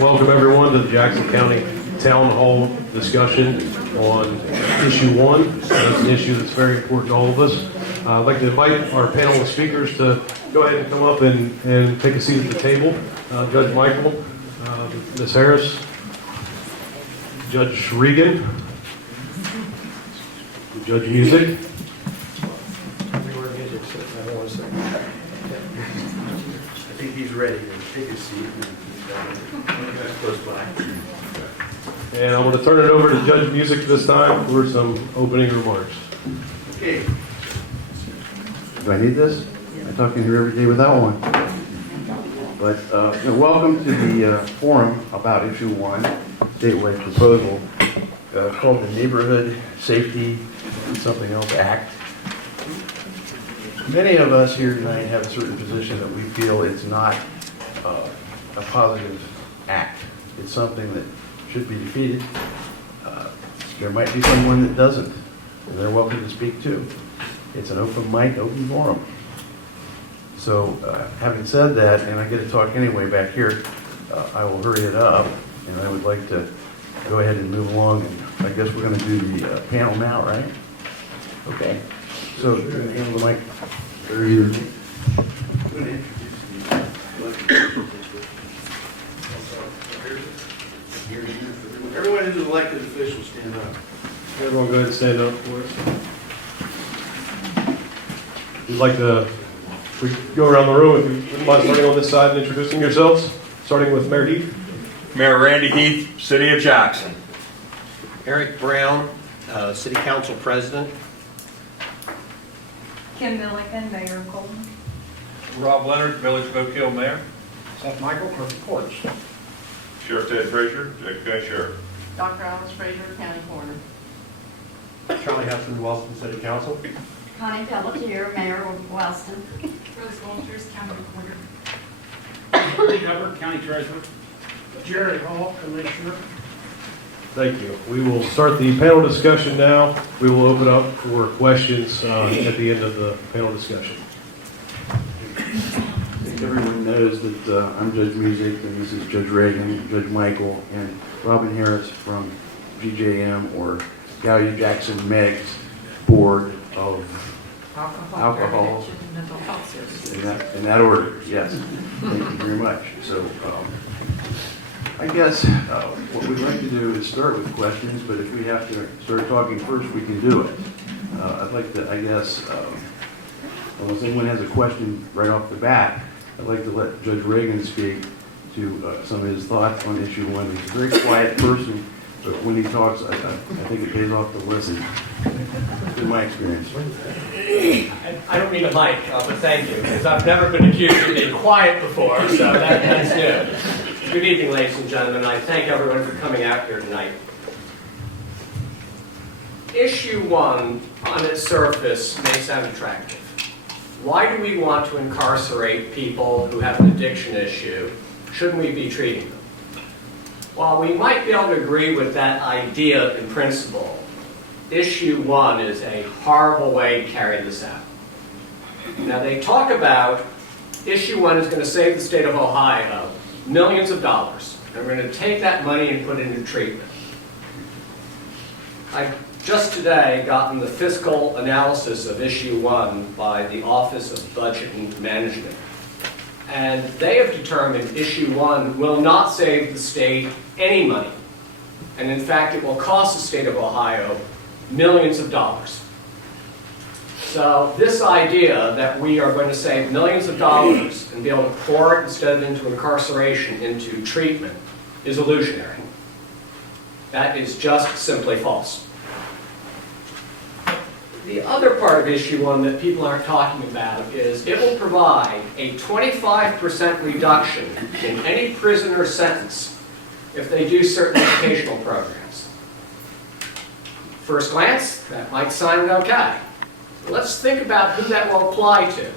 Welcome everyone to the Jackson County Town Hall discussion on issue 1. That's an issue that's very important to all of us. I'd like to invite our panel of speakers to go ahead and come up and take a seat at the table. Judge Michael, Ms. Harris, Judge Regan, Judge Music. I think he's ready to take a seat. Close by. And I'm going to turn it over to Judge Music this time for some opening remarks. Okay. Do I need this? I talk in here every day without one. But welcome to the forum about issue 1, statewide proposal called the Neighborhood Safety and Something Else Act. Many of us here tonight have a certain position that we feel it's not a positive act. It's something that should be defeated. There might be someone that doesn't, and they're welcome to speak too. It's an open mic, open forum. So having said that, and I get to talk anyway back here, I will hurry it up, and I would like to go ahead and move along. And I guess we're going to do the panel now, right? Okay. So, handle the mic. Or either. Everyone who's elected official, stand up. Everyone go ahead and stand up for us. We'd like to we go around the room. If you wouldn't mind starting on this side and introducing yourselves, starting with Mayor Heath. Mayor Randy Heath, City of Jackson. Eric Brown, City Council President. Kim Milliken, Mayor of Colton. Rob Leonard, Village of Oak Hill Mayor. Seth Michael, Clerk of Courts. Sheriff Ted Frazier, Jackson County Sheriff. Dr. Alice Frazier, County Coroner. Charlie Hudson, Wellston City Council. Connie Pelletier, Mayor of Wellston. Rose Walters, County Recorder. Lee Hubbard, County Treasurer. Jerry Hall, Commissioner. Thank you. We will start the panel discussion now. We will open up for questions at the end of the panel discussion. I think everyone knows that I'm Judge Music, and this is Judge Reagan, Judge Michael, and Robin Harris from GJM, or Gallia Jackson Meg's Board of Alcohol. And Mental Health Services. In that order, yes. Thank you very much. So I guess what we'd like to do is start with questions, but if we have to start talking first, we can do it. I'd like to, I guess, unless anyone has a question right off the bat, I'd like to let Judge Reagan speak to some of his thoughts on issue 1. He's a very quiet person, but when he talks, I think it pays off to listen, in my experience. I don't need a mic, but thank you, because I've never been accused of being quiet before, so that's good. Good evening, ladies and gentlemen. I thank everyone for coming out here tonight. Issue 1, on its surface, may sound attractive. Why do we want to incarcerate people who have an addiction issue? Shouldn't we be treating them? While we might be able to agree with that idea in principle, issue 1 is a horrible way to carry this out. Now, they talk about issue 1 is going to save the state of Ohio millions of dollars. And we're going to take that money and put it into treatment. I've just today gotten the fiscal analysis of issue 1 by the Office of Budget and Management. And they have determined issue 1 will not save the state any money. And in fact, it will cost the state of Ohio millions of dollars. So this idea that we are going to save millions of dollars and be able to pour it instead of into incarceration, into treatment, is illusionary. That is just simply false. The other part of issue 1 that people aren't talking about is it will provide a 25% reduction in any prisoner's sentence if they do certain educational programs. First glance, that might sound okay. Let's think about who that will apply to.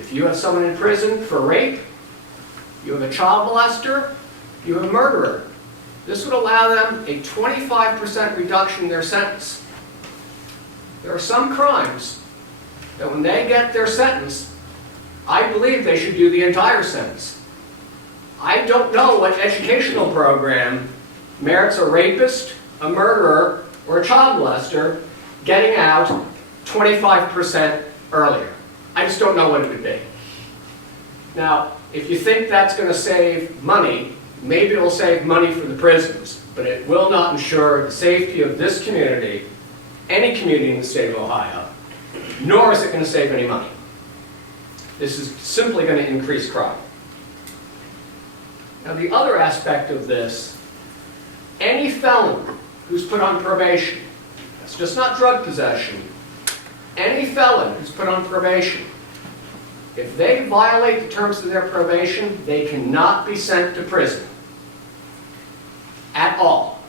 If you have someone in prison for rape, you have a child molester, you have a murderer, This would allow them a 25% reduction in their sentence. There are some crimes that when they get their sentence, I believe they should do the entire sentence. I don't know what educational program merits a rapist, a murderer, or a child molester getting out 25% earlier. I just don't know what it would be. Now, if you think that's going to save money, maybe it will save money for the prisons, but it will not ensure the safety of this community, any community in the state of Ohio, nor is it going to save any money. This is simply going to increase crime. Now, the other aspect of this, any felon who's put on probation, that's just not drug possession, any felon who's put on probation, if they violate the terms of their probation, they cannot be sent to prison at all.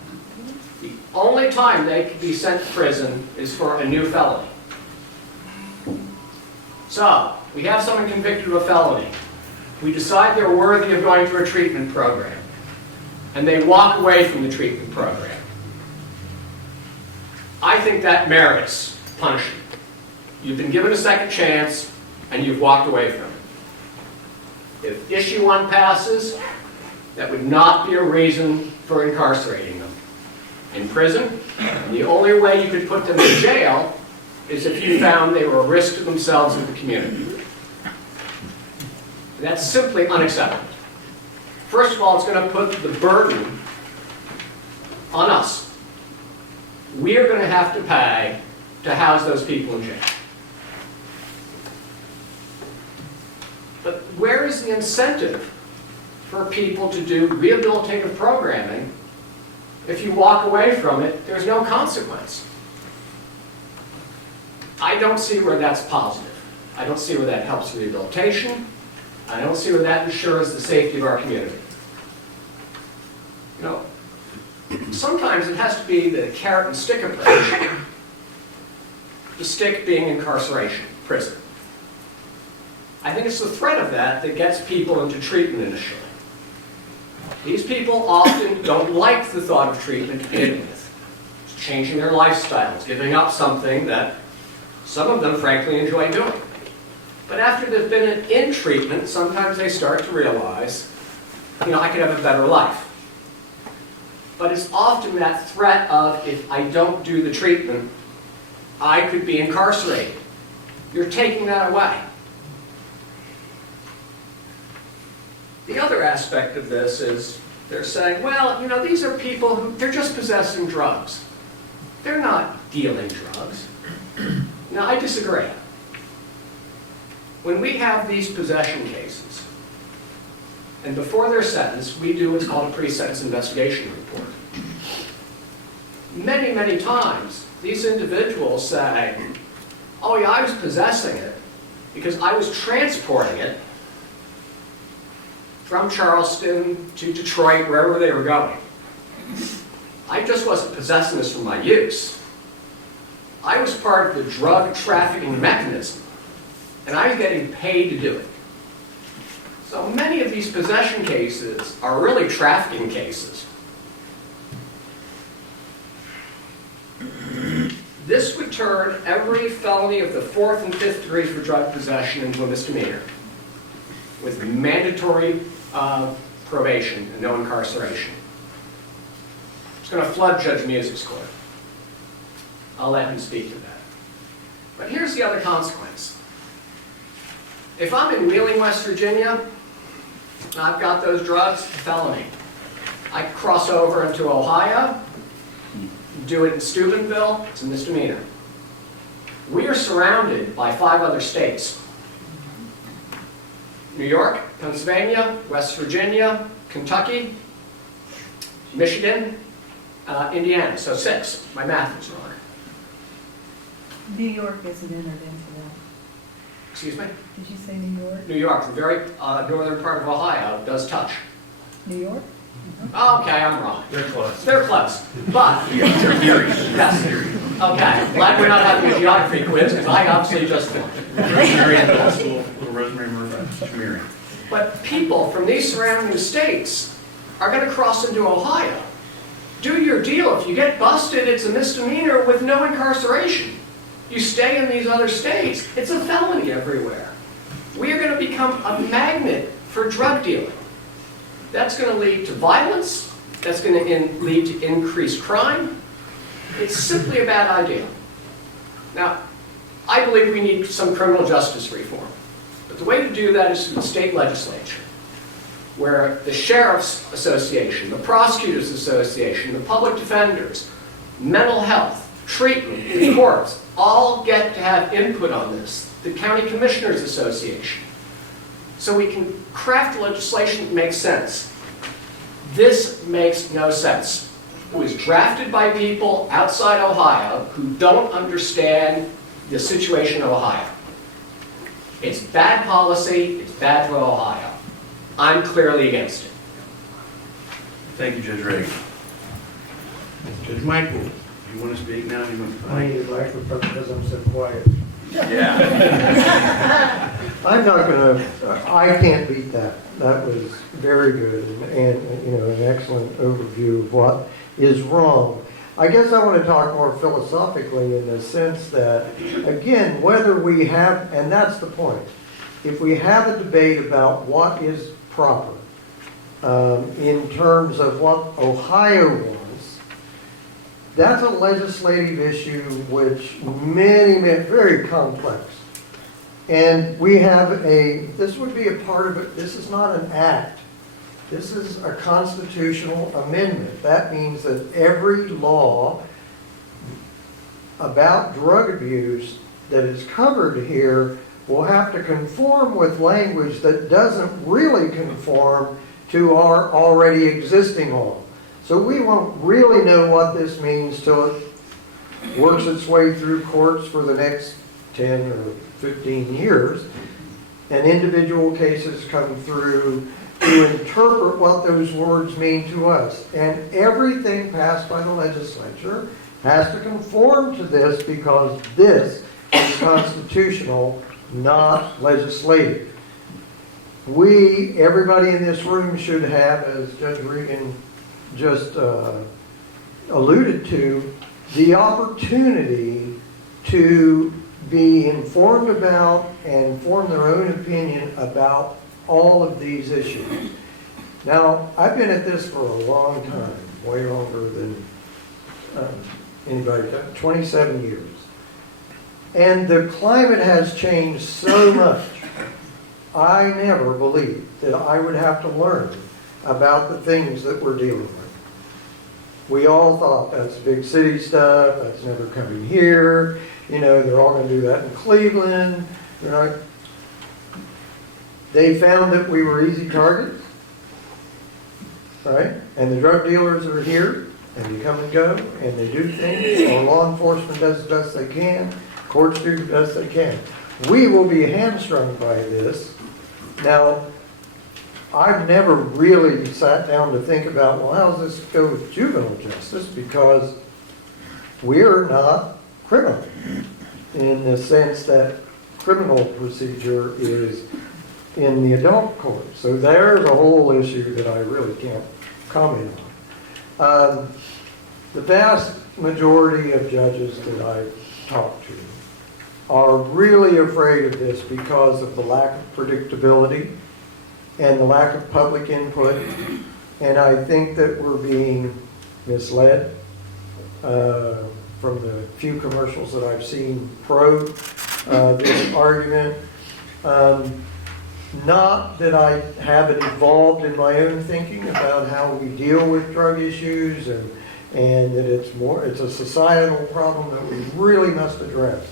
The only time they can be sent to prison is for a new felony. So, we have someone convicted of a felony. We decide they're worthy of going through a treatment program, and they walk away from the treatment program. I think that merits punishment. You've been given a second chance, and you've walked away from it. If issue 1 passes, that would not be a reason for incarcerating them in prison. And the only way you could put them in jail is if you found they were a risk to themselves and the community. That's simply unacceptable. First of all, it's going to put the burden on us. We are going to have to pay to house those people in jail. But where is the incentive for people to do rehabilitative programming if you walk away from it, there's no consequence? I don't see where that's positive. I don't see where that helps rehabilitation. I don't see where that ensures the safety of our community. You know, sometimes it has to be the carrot and stick approach. The stick being incarceration, prison. I think it's the threat of that that gets people into treatment initially. These people often don't like the thought of treatment to begin with. It's changing their lifestyles, giving up something that some of them frankly enjoy doing. But after they've been in treatment, sometimes they start to realize, you know, I could have a better life. But it's often that threat of, if I don't do the treatment, I could be incarcerated. You're taking that away. The other aspect of this is they're saying, well, you know, these are people who, they're just possessing drugs. They're not dealing drugs. Now, I disagree. When we have these possession cases, and before they're sentenced, we do what's called a pre-sentence investigation report. Many, many times, these individuals say, oh yeah, I was possessing it because I was transporting it from Charleston to Detroit, wherever they were going. I just wasn't possessing this for my use. I was part of the drug trafficking mechanism, and I was getting paid to do it. So many of these possession cases are really trafficking cases. This would turn every felony of the 4th and 5th degree for drug possession into a misdemeanor, with mandatory probation and no incarceration. It's going to flood Judge Music's court. I'll let him speak to that. But here's the other consequence. If I'm in Wheeling, West Virginia, and I've got those drugs, felony. I cross over into Ohio, do it in Steubenville, it's a misdemeanor. We are surrounded by 5 other states. New York, Pennsylvania, West Virginia, Kentucky, Michigan, Indiana, so 6. My math is wrong. New York isn't entered into that. Excuse me? Did you say New York? New York, the very northern part of Ohio, does touch. New York? Okay, I'm wrong. They're close. They're close, but, yes. Okay, glad we're not having a geography quiz, because I obviously just failed. Rosemary and Middle School, Little Rosemary, Marion. But people from these surrounding states are going to cross into Ohio. do your deal. If you get busted, it's a misdemeanor with no incarceration. You stay in these other states, it's a felony everywhere. We are going to become a magnet for drug dealing. That's going to lead to violence. That's going to lead to increased crime. It's simply a bad idea. Now, I believe we need some criminal justice reform. But the way to do that is through the state legislature, where the Sheriff's Association, the Prosecutors Association, the public defenders, mental health, treatment, the courts, all get to have input on this. The County Commissioners Association. So we can craft legislation that makes sense. This makes no sense. It was drafted by people outside Ohio who don't understand the situation in Ohio. It's bad policy, it's bad for Ohio. I'm clearly against it. Thank you, Judge Reagan. Judge Michael, you want to speak now? You want to I need a microphone because I'm so quiet. Yeah. I'm not gonna, I can't beat that. That was very good and, you know, an excellent overview of what is wrong. I guess I want to talk more philosophically in the sense that, again, whether we have, and that's the point, if we have a debate about what is proper in terms of what Ohio wants, that's a legislative issue which many, very complex. And we have this would be a part of it, this is not an act. This is a constitutional amendment. That means that every law about drug abuse that is covered here will have to conform with language that doesn't really conform to our already existing law. So we won't really know what this means till it works its way through courts for the next 10 or 15 years, and individual cases come through to interpret what those words mean to us. And everything passed by the legislature has to conform to this because this is constitutional, not legislative. Everybody in this room should have, as Judge Regan just alluded to, the opportunity to be informed about and form their own opinion about all of these issues. Now, I've been at this for a long time, way longer than anybody, 27 years. And the climate has changed so much. I never believed that I would have to learn about the things that we're dealing with. We all thought that's big city stuff, that's never coming here, you know, they're all going to do that in Cleveland. You know, they found that we were easy targets, right? And the drug dealers are here, and they come and go, and they do things, and law enforcement does the best they can, courts do the best they can. We will be hamstrung by this. Now, I've never really sat down to think about, well, how does this go with juvenile justice? Because we're not criminal in the sense that criminal procedure is in the adult court. So there's a whole issue that I really can't comment on. The vast majority of judges that I've talked to are really afraid of this because of the lack of predictability and the lack of public input. And I think that we're being misled from the few commercials that I've seen pro this argument. Not that I haven't evolved in my own thinking about how we deal with drug issues and that it's a societal problem that we really must address.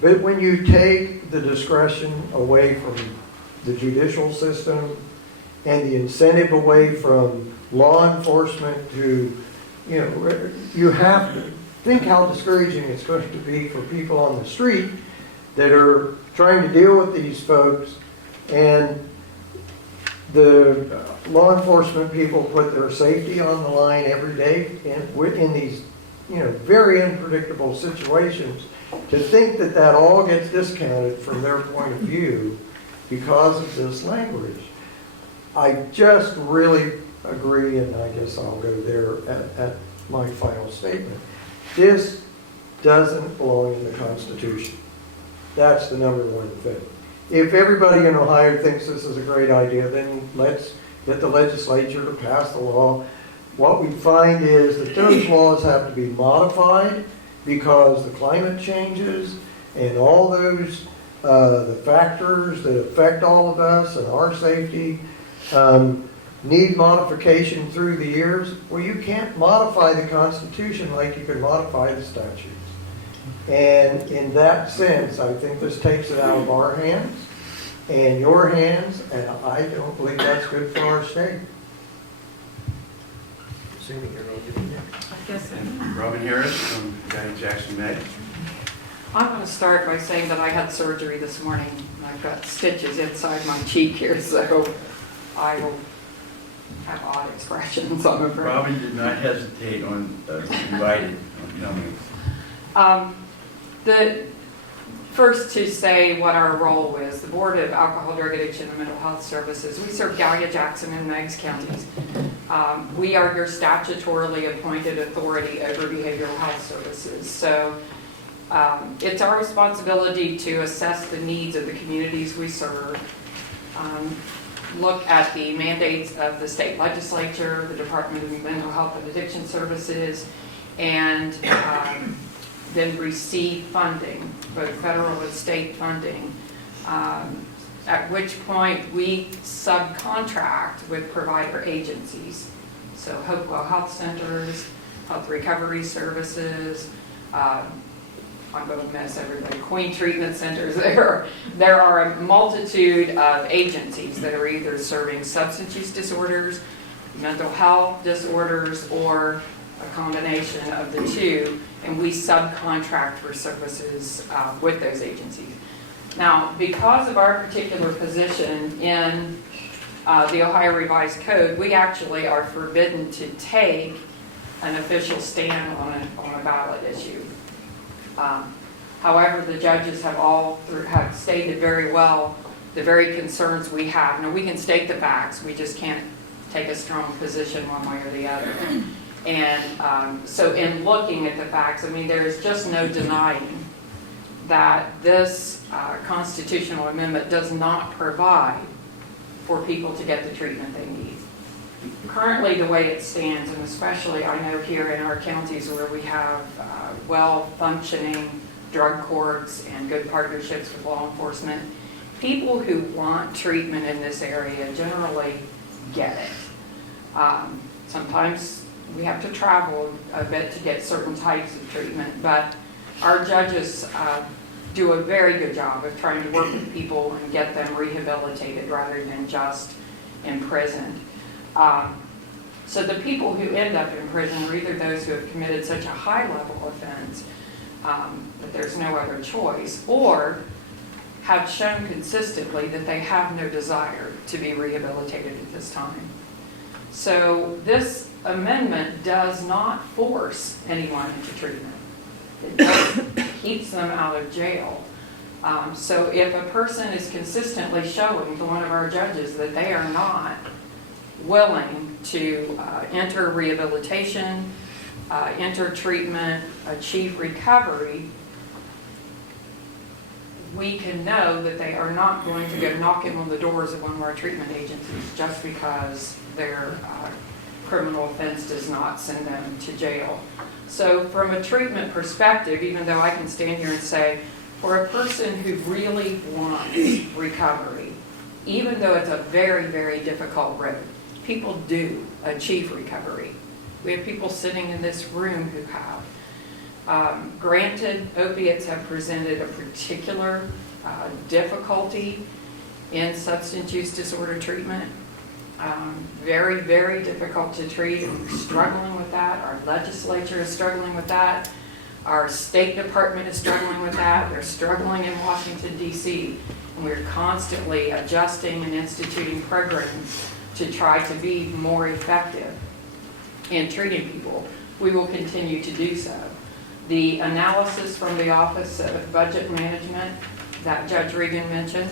But when you take the discretion away from the judicial system and the incentive away from law enforcement to, you know, you have to think how discouraging it's going to be for people on the street that are trying to deal with these folks, and the law enforcement people put their safety on the line every day in these, you know, very unpredictable situations. To think that that all gets discounted from their point of view because of this language, I just really agree, and I guess I'll go there at my final statement. This doesn't belong in the Constitution. That's the number one thing. If everybody in Ohio thinks this is a great idea, then let's get the legislature to pass the law. What we find is that those laws have to be modified because the climate changes and all those, the factors that affect all of us and our safety need modification through the years. Well, you can't modify the Constitution like you can modify the statutes. And in that sense, I think this takes it out of our hands and your hands, and I don't believe that's good for our state. Assuming you're going to get in there. I guess And Robin Harris from County Jackson May. I'm going to start by saying that I had surgery this morning. I've got stitches inside my cheek here, so I will have odd expressions, I'm afraid. Robin did not hesitate on invited on coming. The first to say what our role is, the Board of Alcohol, Drug Addiction, and Mental Health Services. We serve Gallia, Jackson, and Meigs counties. We are your statutorily appointed authority over behavioral health services. So it's our responsibility to assess the needs of the communities we serve, look at the mandates of the state legislature, the Department of Mental Health and Addiction Services, and then receive funding, both federal and state funding, at which point we subcontract with provider agencies. So Hopewell Health Centers, Health Recovery Services, I'm going to mess everybody, Queen Treatment Centers. There are a multitude of agencies that are either serving substance use disorders, mental health disorders, or a combination of the two, and we subcontract for services with those agencies. Now, because of our particular position in the Ohio Revised Code, we actually are forbidden to take an official stand on a ballot issue. However, the judges have stated very well the very concerns we have. Now, we can state the facts, we just can't take a strong position one way or the other. And so in looking at the facts, I mean, there is just no denying that this constitutional amendment does not provide for people to get the treatment they need. Currently, the way it stands, and especially I know here in our counties where we have well-functioning drug courts and good partnerships with law enforcement, people who want treatment in this area generally get it. Sometimes we have to travel a bit to get certain types of treatment, but our judges do a very good job of trying to work with people and get them rehabilitated rather than just imprisoned. So the people who end up in prison are either those who have committed such a high-level offense that there's no other choice, or have shown consistently that they have no desire to be rehabilitated at this time. So this amendment does not force anyone into treatment. It just keeps them out of jail. So if a person is consistently showing to one of our judges that they are not willing to enter rehabilitation, enter treatment, achieve recovery, we can know that they are not going to go knocking on the doors of one of our treatment agencies just because their criminal offense does not send them to jail. So from a treatment perspective, even though I can stand here and say, for a person who really wants recovery, even though it's a very, very difficult road, people do achieve recovery. We have people sitting in this room who have. Granted, opiates have presented a particular difficulty in substance use disorder treatment. Very, very difficult to treat, and we're struggling with that. Our legislature is struggling with that. Our State Department is struggling with that. They're struggling in Washington, D.C., and we're constantly adjusting and instituting programs to try to be more effective in treating people. We will continue to do so. The analysis from the Office of Budget Management that Judge Regan mentioned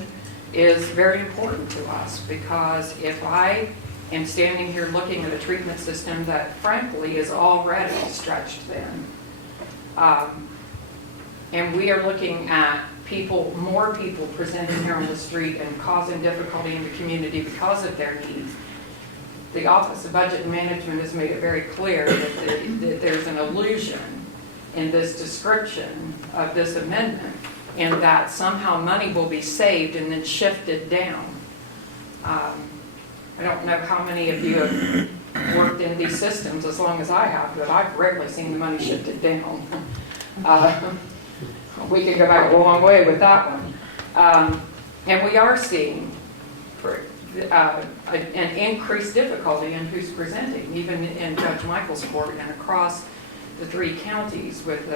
is very important to us, because if I and standing here looking at a treatment system that frankly is already stretched thin. And we are looking at more people presenting here on the street and causing difficulty in the community because of their needs. The Office of Budget and Management has made it very clear that there's an illusion in this description of this amendment, and that somehow money will be saved and then shifted down. I don't know how many of you have worked in these systems as long as I have, but I've rarely seen the money shifted down. We could go back a long way with that one. And we are seeing an increased difficulty in who's presenting, even in Judge Michael's court and across the 3 counties with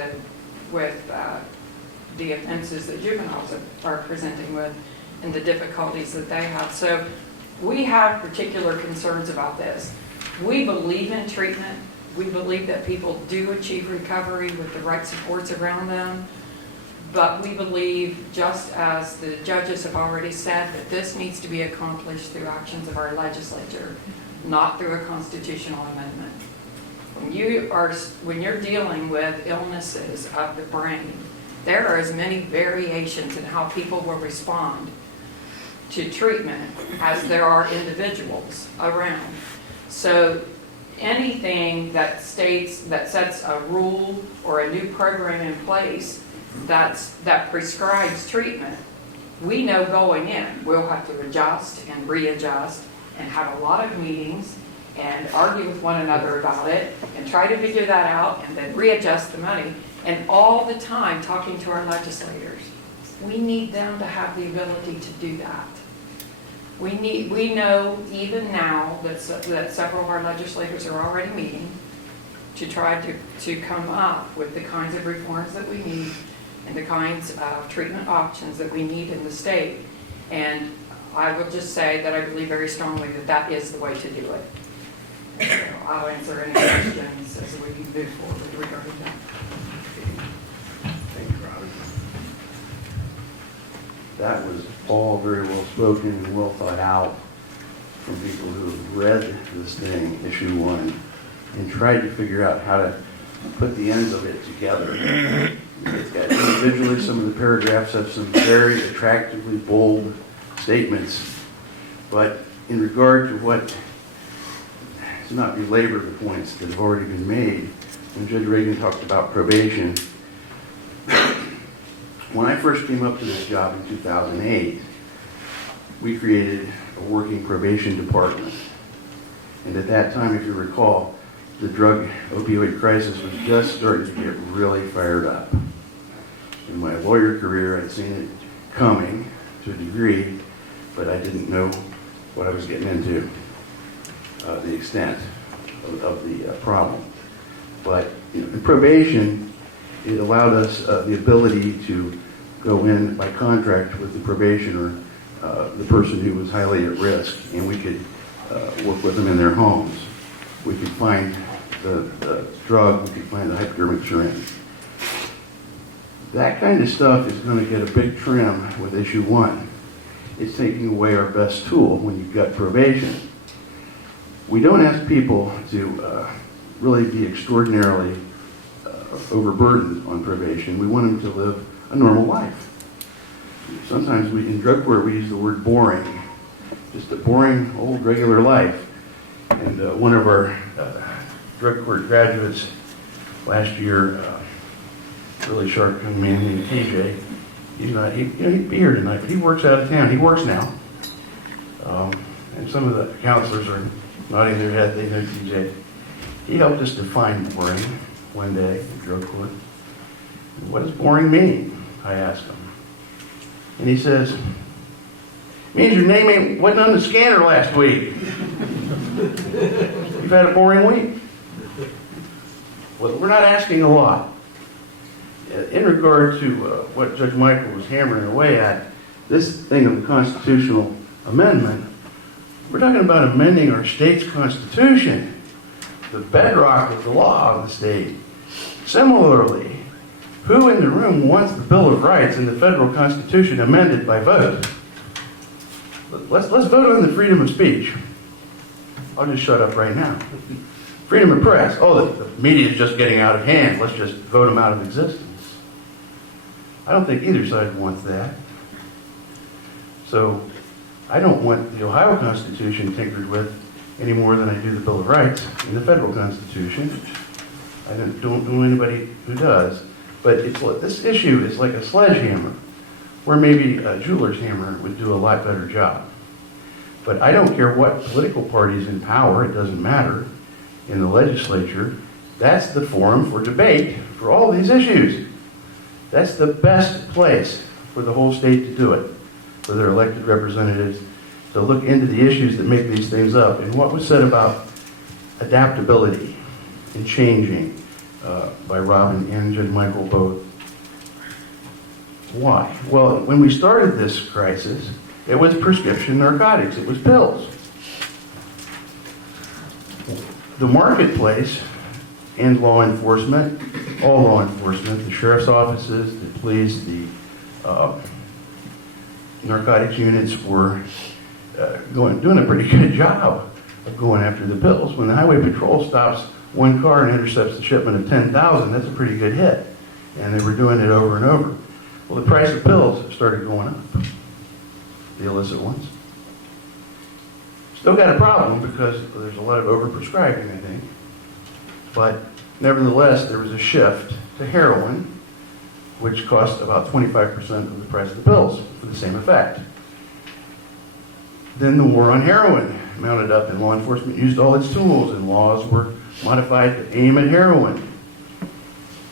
the offenses that juveniles are presenting with and the difficulties that they have. So we have particular concerns about this. We believe in treatment. We believe that people do achieve recovery with the right supports around them. But we believe, just as the judges have already said, that this needs to be accomplished through actions of our legislature, not through a constitutional amendment. When you're dealing with illnesses of the brain, there are as many variations in how people will respond to treatment as there are individuals around. So anything that sets a rule or a new program in place that prescribes treatment, we know going in we'll have to adjust and readjust and have a lot of meetings and argue with one another about it and try to figure that out and then readjust the money, and all the time talking to our legislators. We need them to have the ability to do that. We know even now that several of our legislators are already meeting to try to come up with the kinds of reforms that we need and the kinds of treatment options that we need in the state. And I will just say that I believe very strongly that that is the way to do it. So I'll answer any questions as we move forward regarding that. Thank you, Robin. That was all very well spoken and well thought out from people who have read this thing, issue 1, and tried to figure out how to put the ends of it together. It's got individually, some of the paragraphs have some very attractively bold statements, but in regard to what, to not belabor the points that have already been made, when Judge Reagan talked about probation, when I first came up to this job in 2008, we created a working probation department. And at that time, if you recall, the drug opioid crisis was just starting to get really fired up. In my lawyer career, I'd seen it coming to a degree, but I didn't know what I was getting into, the extent of the problem. But in probation, it allowed us the ability to go in by contract with the probationer, the person who was highly at risk, and we could work with them in their homes. We could find the drug, we could find the hypodermic syringe. That kind of stuff is going to get a big trim with issue 1. It's taking away our best tool when you've got probation. We don't ask people to really be extraordinarily overburdened on probation. We want them to live a normal life. Sometimes in drug court we use the word boring, just a boring old regular life. And one of our drug court graduates last year, really sharp young man named TJ, he'd be here tonight, but he works out of town. He works now. And some of the counselors are nodding their head, they know TJ. He helped us define boring one day in drug court. What does boring mean? I asked him. And he says, it means your name wasn't on the scanner last week. You've had a boring week. Well, we're not asking a lot. In regard to what Judge Michael was hammering away at, this thing of the constitutional amendment, we're talking about amending our state's constitution, the bedrock of the law of the state. Similarly, who in the room wants the Bill of Rights and the federal constitution amended by vote? Let's vote on the freedom of speech. I'll just shut up right now. Freedom of press. Oh, the media is just getting out of hand. Let's just vote them out of existence. I don't think either side wants that. So I don't want the Ohio Constitution tinkered with any more than I do the Bill of Rights and the federal Constitution. I don't know anybody who does. But this issue is like a sledgehammer, where maybe a jeweler's hammer would do a lot better job. But I don't care what political party's in power, it doesn't matter, in the legislature. That's the forum for debate for all these issues. That's the best place for the whole state to do it, for their elected representatives to look into the issues that make these things up. And what was said about adaptability and changing by Robin and Judge Michael both. Why? Well, when we started this crisis, it was prescription narcotics. It was pills. The marketplace and law enforcement, all law enforcement, the sheriff's offices, the police, the narcotics units were doing a pretty good job of going after the pills. When the highway patrol stops one car and intercepts the shipment of 10,000, that's a pretty good hit. And they were doing it over and over. Well, the price of pills started going up, the illicit ones. Still got a problem because there's a lot of overprescribing, I think. But nevertheless, there was a shift to heroin, which cost about 25% of the price of the pills for the same effect. Then the war on heroin mounted up, and law enforcement used all its tools, and laws were modified to aim at heroin.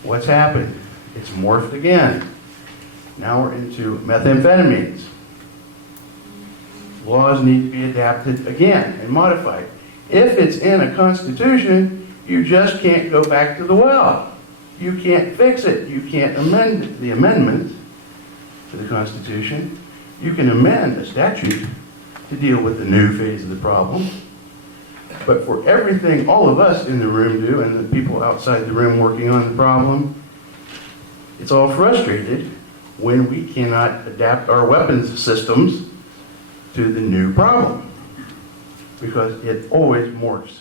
What's happened? It's morphed again. Now we're into methamphetamines. Laws need to be adapted again and modified. If it's in a constitution, you just can't go back to the well. You can't fix it. You can't amend the amendment to the Constitution. You can amend a statute to deal with the new phase of the problem. But for everything all of us in the room do, and the people outside the room working on the problem, it's all frustrated when we cannot adapt our weapons systems to the new problem, because it always morphs.